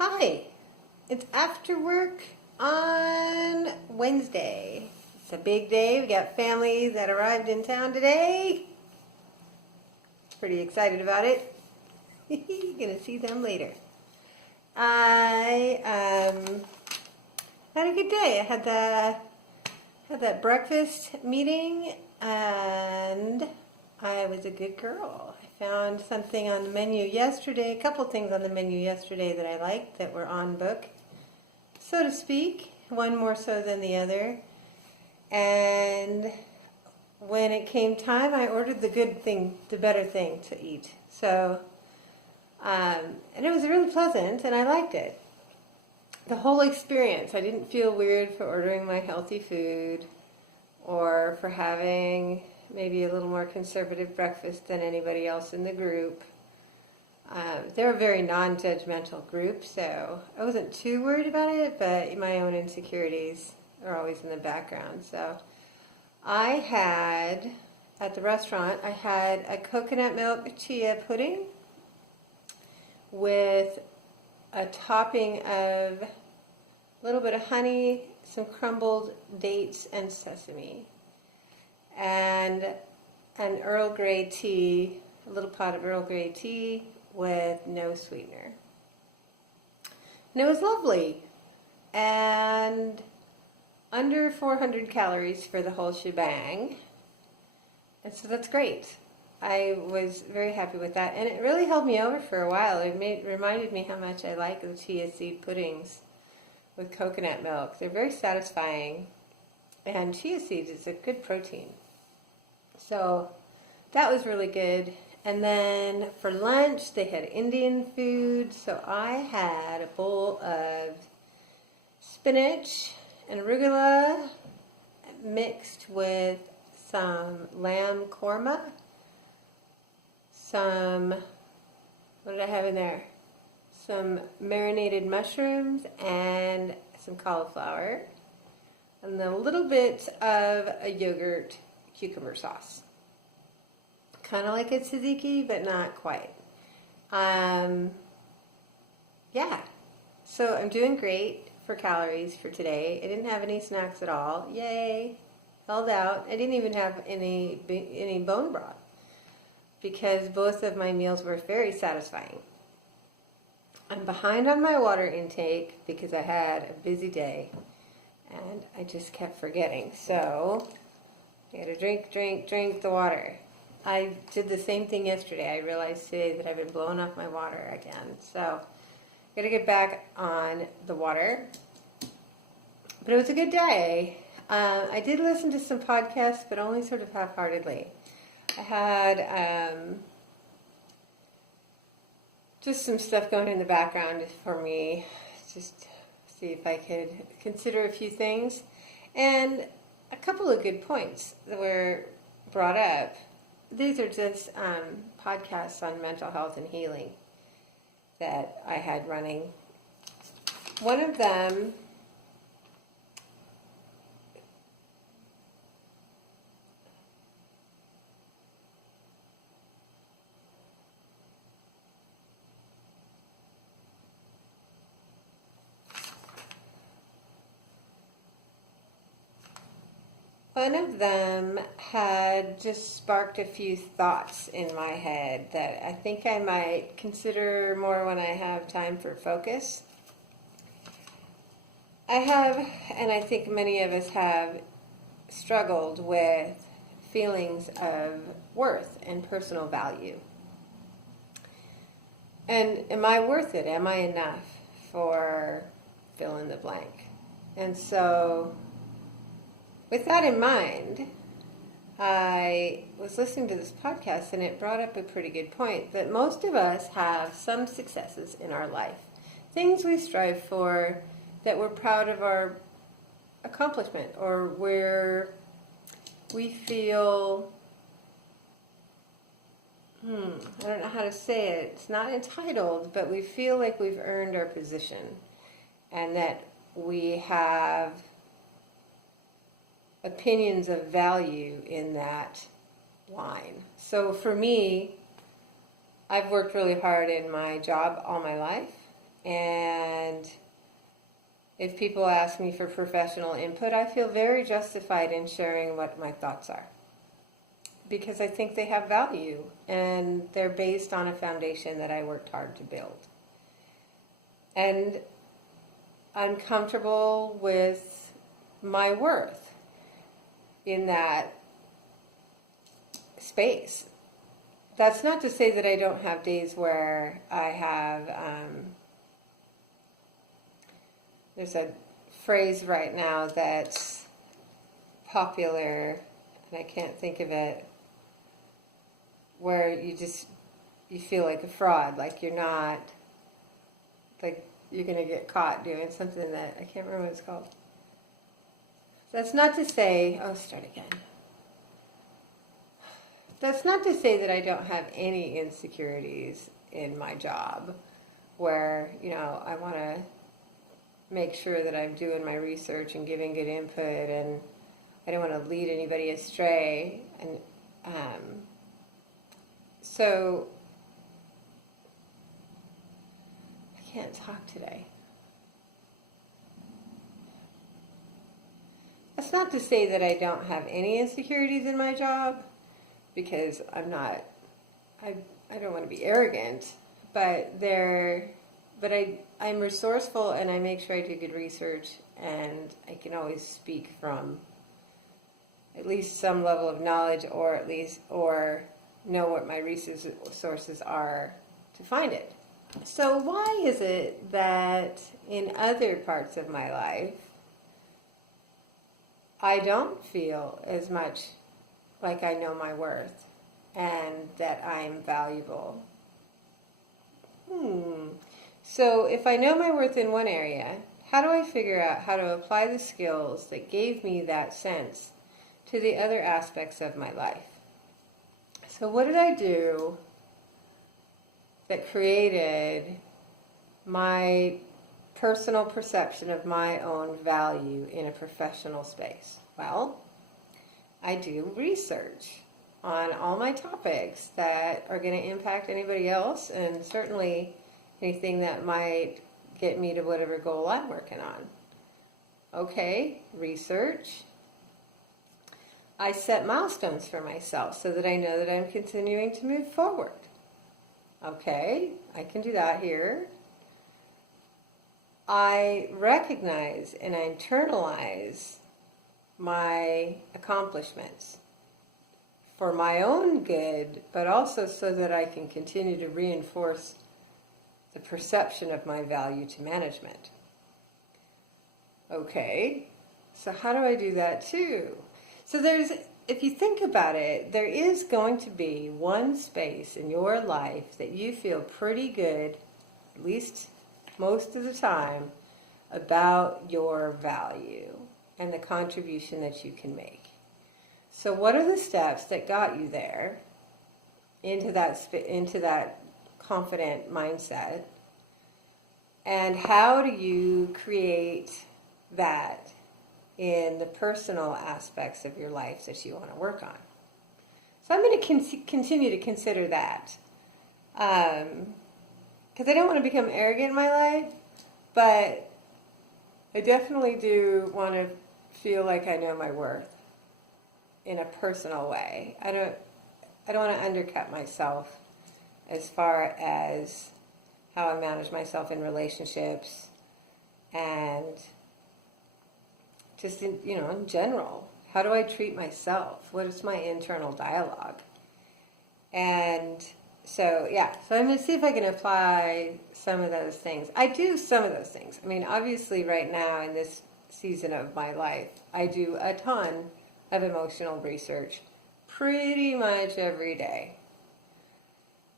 Hi, it's after work on Wednesday. It's a big day. We got family that arrived in town today. Pretty excited about it. You're gonna see them later. I had a good day. I had that breakfast meeting, and I was a good girl. I found something on the menu yesterday, a couple things on the menu yesterday that I liked that were on book, so to speak, one more so than the other. And when it came time, I ordered the good thing, the better thing to eat. So, and it was really pleasant, and I liked it. The whole experience, I didn't feel weird for ordering my healthy food or for having maybe a little more conservative breakfast than anybody else in the group. They're a very non-judgmental group, so I wasn't too worried about it, but my own insecurities are always in the background. So I had, at the restaurant, I had a coconut milk chia pudding with a topping of a little bit of honey, some crumbled dates, and sesame, and an Earl Grey tea, a little pot of Earl Grey tea with no sweetener. And it was lovely, and under 400 calories for the whole shebang, and so that's great. I was very happy with that, and it really held me over for a while. It reminded me how much I like the chia seed puddings with coconut milk. They're very satisfying, and chia seeds is a good protein. So that was really good. And then for lunch, they had Indian food, so I had a bowl of spinach and arugula mixed with some lamb korma, what did I have in there? Some marinated mushrooms and some cauliflower, and then a little bit of a yogurt cucumber sauce. Kind of like a tzatziki, but not quite. Yeah, so I'm doing great for calories for today. I didn't have any snacks at all. Yay, held out. I didn't even have any bone broth, because both of my meals were very satisfying. I'm behind on my water intake because I had a busy day and I just kept forgetting. So I gotta drink the water. I did the same thing yesterday. I realized today that I've been blowing off my water again. So I gotta get back on the water. But it was a good day. I did listen to some podcasts, but only sort of half-heartedly. I had just some stuff going in the background for me, just see if I could consider a few things. And a couple of good points that were brought up. These are just podcasts on mental health and healing that I had running. One of them had just sparked a few thoughts in my head that I think I might consider more when I have time for focus. I have, and I think many of us have, struggled with feelings of worth and personal value. And am I worth it? Am I enough for fill in the blank? And so, with that in mind, I was listening to this podcast, and it brought up a pretty good point that most of us have some successes in our life, things we strive for, that we're proud of our accomplishment, or where we feel, I don't know how to say it, it's not entitled, but we feel like we've earned our position, and that we have opinions of value in that line. So for me, I've worked really hard in my job all my life, And if people ask me for professional input, I feel very justified in sharing what my thoughts are, because I think they have value and they're based on a foundation that I worked hard to build. And I'm comfortable with my worth in that space. That's not to say that I don't have days where I have, there's a phrase right now that's popular, and I can't think of it, where you feel like a fraud, like you're not, like you're going to get caught doing something that, I can't remember what it's called. That's not to say, start again. That's not to say that I don't have any insecurities in my job where, I want to make sure that I'm doing my research and giving good input, and I don't want to lead anybody astray. And so I can't talk today. That's not to say that I don't have any insecurities in my job, because I'm not, I don't want to be arrogant, but I'm resourceful, and I make sure I do good research, and I can always speak from at least some level of knowledge, or know what my resources are to find it. So why is it that in other parts of my life I don't feel as much like I know my worth and that I'm valuable? So if I know my worth in one area, how do I figure out how to apply the skills that gave me that sense to the other aspects of my life? So what did I do that created my personal perception of my own value in a professional space? Well, I do research on all my topics that are going to impact anybody else, and certainly anything that might get me to whatever goal I'm working on. Okay, research. I set milestones for myself so that I know that I'm continuing to move forward. Okay, I can do that here. I recognize and I internalize my accomplishments for my own good, but also so that I can continue to reinforce the perception of my value to management. Okay, so how do I do that too? So if you think about it, there is going to be one space in your life that you feel pretty good, at least most of the time, about your value and the contribution that you can make. So what are the steps that got you there into that confident mindset? And how do you create that in the personal aspects of your life that you want to work on? So I'm going to continue to consider that. Because I don't want to become arrogant in my life, but I definitely do want to feel like I know my worth in a personal way. I don't want to undercut myself as far as how I manage myself in relationships and just in general. How do I treat myself? What is my internal dialogue? And so I'm going to see if I can apply some of those things. I do some of those things. I mean, obviously right now in this season of my life, I do a ton of emotional research pretty much every day.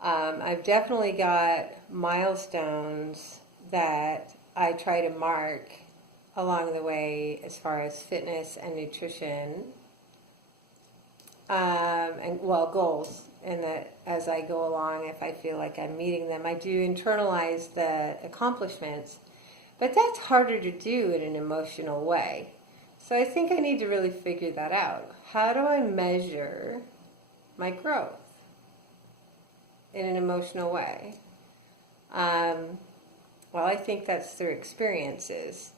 I've definitely got milestones that I try to mark along the way as far as fitness and nutrition, and goals. And that as I go along, if I feel like I'm meeting them, I do internalize the accomplishments. But that's harder to do in an emotional way. So I think I need to really figure that out. How do I measure my growth in an emotional way? Well, I think that's through experiences.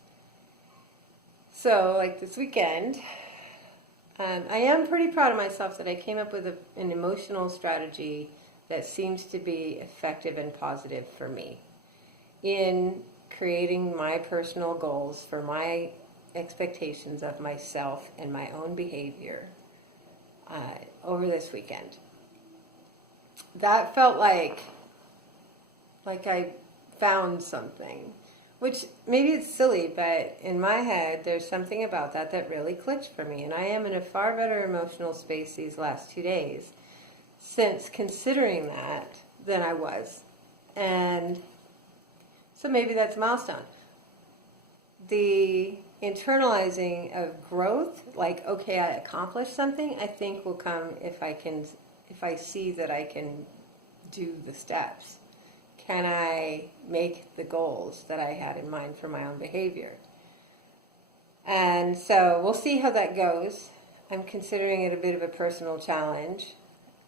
So, like this weekend, I am pretty proud of myself that I came up with an emotional strategy that seems to be effective and positive for me in creating my personal goals for my expectations of myself and my own behavior over this weekend. That felt like I found something, which maybe it's silly, but in my head there's something about that really clicked for me, and I am in a far better emotional space these last 2 days since considering that than I was. And so maybe that's a milestone. The internalizing of growth, like, okay, I accomplished something, I think will come if I see that I can do the steps. Can I make the goals that I had in mind for my own behavior? And so we'll see how that goes. I'm considering it a bit of a personal challenge.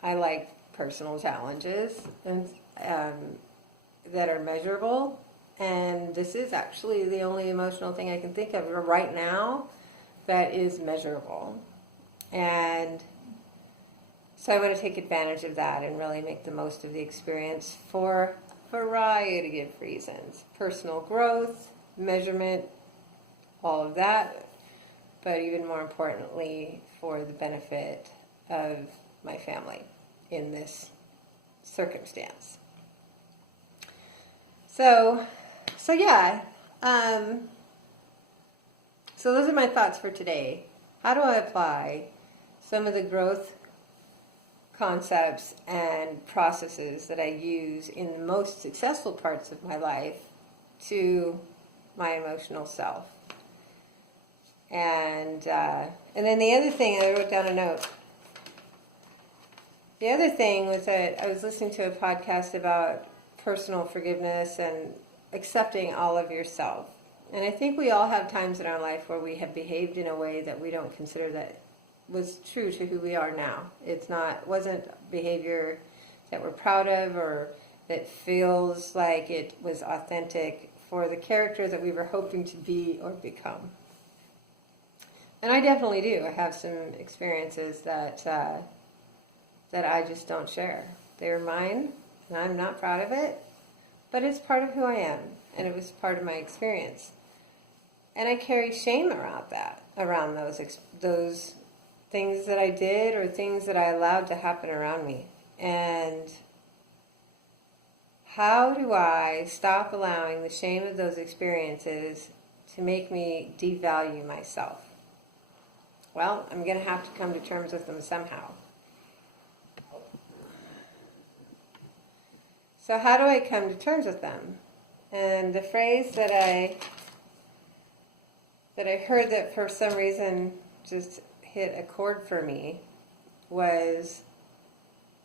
I like personal challenges and that are measurable. And this is actually the only emotional thing I can think of right now that is measurable. And so I want to take advantage of that and really make the most of the experience for a variety of reasons. Personal growth, measurement, all of that, but even more importantly, for the benefit of my family in this circumstance. So yeah. So those are my thoughts for today. How do I apply some of the growth concepts and processes that I use in the most successful parts of my life to my emotional self? And then the other thing, I wrote down a note. The other thing was that I was listening to a podcast about personal forgiveness and accepting all of yourself. And I think we all have times in our life where we have behaved in a way that we don't consider that was true to who we are now. Wasn't behavior that we're proud of or that feels like it was authentic for the character that we were hoping to be or become. And I definitely do. I have some experiences that I just don't share. They're mine, and I'm not proud of it, but it's part of who I am, and it was part of my experience. And I carry shame around those things that I did or things that I allowed to happen around me. And how do I stop allowing the shame of those experiences to make me devalue myself? Well, I'm going to have to come to terms with them somehow. So how do I come to terms with them? And the phrase that I heard that for some reason just hit a chord for me was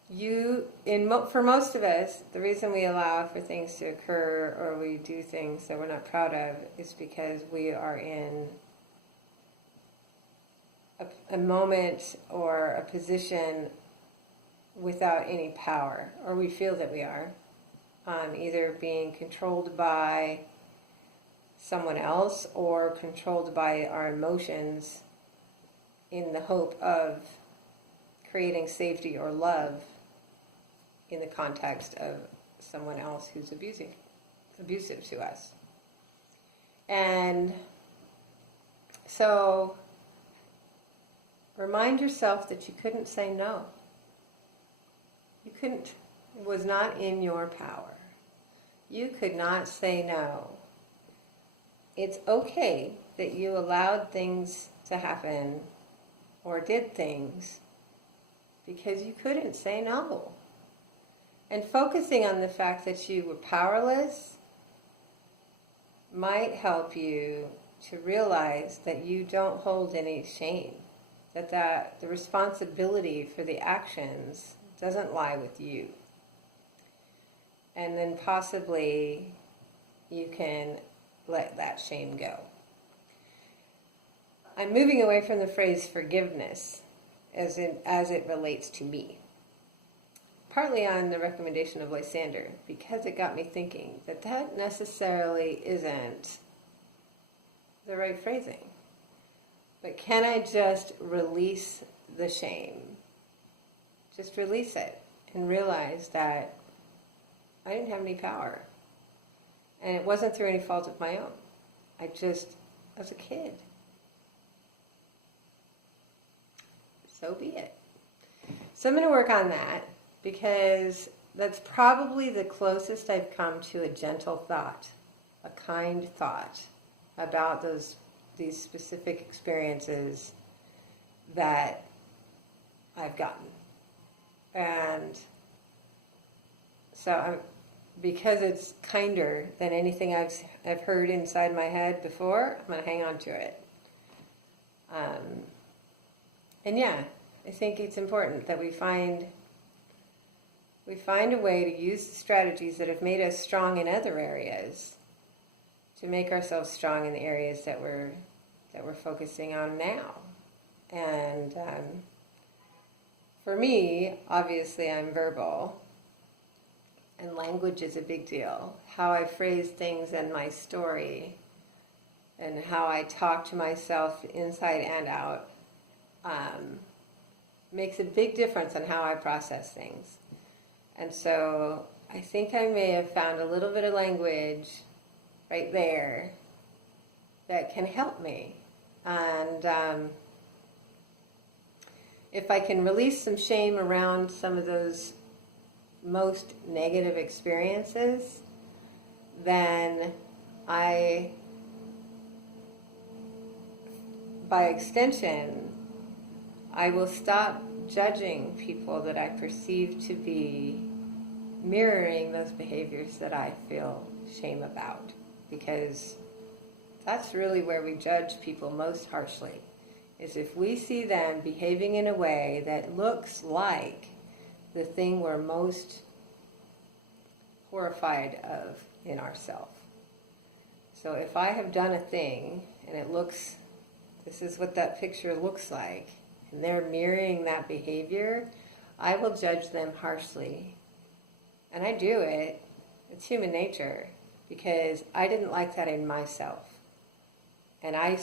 for most of us, the reason we allow for things to occur or we do things that we're not proud of is because we are in a moment or a position without any power, or we feel that we are, either being controlled by someone else or controlled by our emotions in the hope of creating safety or love in the context of someone else who's abusive to us. And so remind yourself that you couldn't say no. You couldn't. It was not in your power. You could not say no. It's okay that you allowed things to happen or did things because you couldn't say no. And focusing on the fact that you were powerless might help you to realize that you don't hold any shame, that the responsibility for the actions doesn't lie with you. And then possibly you can let that shame go. I'm moving away from the phrase forgiveness as it relates to me. partly on the recommendation of Lysander, because it got me thinking that that necessarily isn't the right phrasing. But can I just release the shame? Just release it and realize that I didn't have any power. And it wasn't through any fault of my own. I was a kid. So be it. So I'm going to work on that because that's probably the closest I've come to a gentle thought, a kind thought about these specific experiences that I've gotten. And so because it's kinder than anything I've heard inside my head before, I'm going to hang on to it. And yeah, I think it's important that we find a way to use the strategies that have made us strong in other areas to make ourselves strong in the areas that we're focusing on now. And for me, obviously, I'm verbal, and language is a big deal. How I phrase things in my story, and how I talk to myself inside and out, makes a big difference on how I process things. And so I think I may have found a little bit of language right there that can help me. And if I can release some shame around some of those most negative experiences, then by extension, I will stop judging people that I perceive to be mirroring those behaviors that I feel shame about, because that's really where we judge people most harshly, is if we see them behaving in a way that looks like the thing we're most horrified of in ourselves. So if I have done a thing and this is what that picture looks like, and they're mirroring that behavior, I will judge them harshly. And I do it. It's human nature, because I didn't like that in myself. And I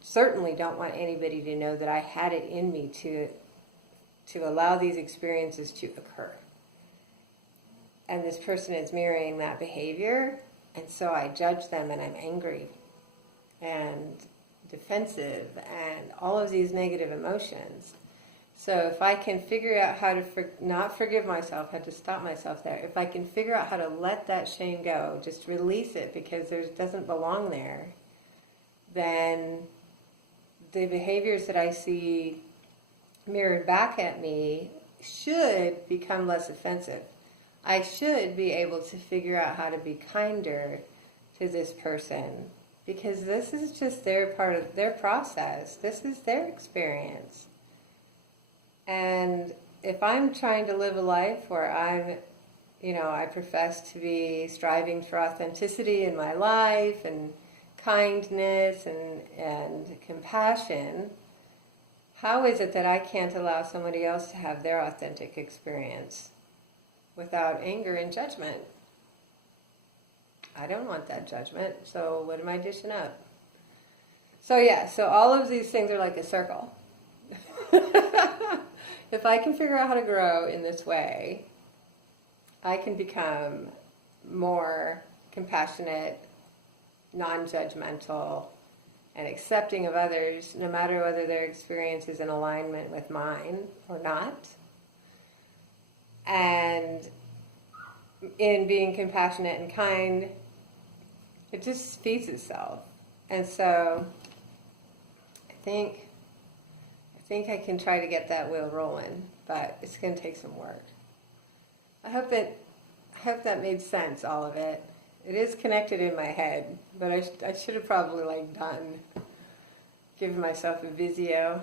certainly don't want anybody to know that I had it in me to allow these experiences to occur. And this person is mirroring that behavior, and so I judge them, and I'm angry and defensive and all of these negative emotions. So if I can figure out how to not forgive myself, how to stop myself there, if I can figure out how to let that shame go, just release it because it doesn't belong there, then the behaviors that I see mirrored back at me should become less offensive. I should be able to figure out how to be kinder to this person, because this is just their part of their process. This is their experience. And if I'm trying to live a life where I profess to be striving for authenticity in my life and kindness and compassion, how is it that I can't allow somebody else to have their authentic experience without anger and judgment? I don't want that judgment, so what am I dishing up? So all of these things are like a circle. If I can figure out how to grow in this way, I can become more compassionate, non-judgmental, and accepting of others, no matter whether their experience is in alignment with mine or not. And in being compassionate and kind, it just feeds itself. And so I think I can try to get that wheel rolling, but it's going to take some work. I hope that made sense, all of it. It is connected in my head, but I should have probably given myself a Visio.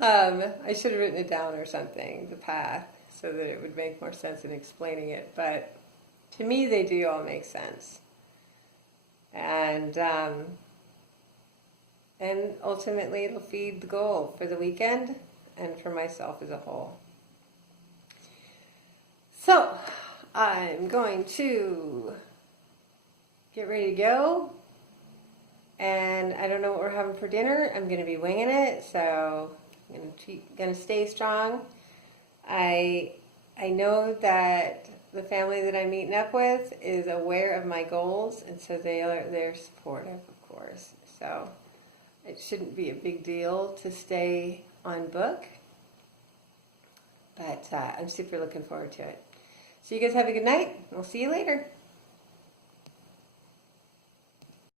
I should have written it down or something, the path, so that it would make more sense in explaining it. But to me, they do all make sense. And ultimately, it'll feed the goal for the weekend and for myself as a whole. So, I'm going to get ready to go. And I don't know what we're having for dinner. I'm going to be winging it, so I'm going to stay strong. I know that the family that I'm meeting up with is aware of my goals, and so they're supportive, of course. So it shouldn't be a big deal to stay on book, but I'm super looking forward to it. So you guys have a good night. We'll see you later.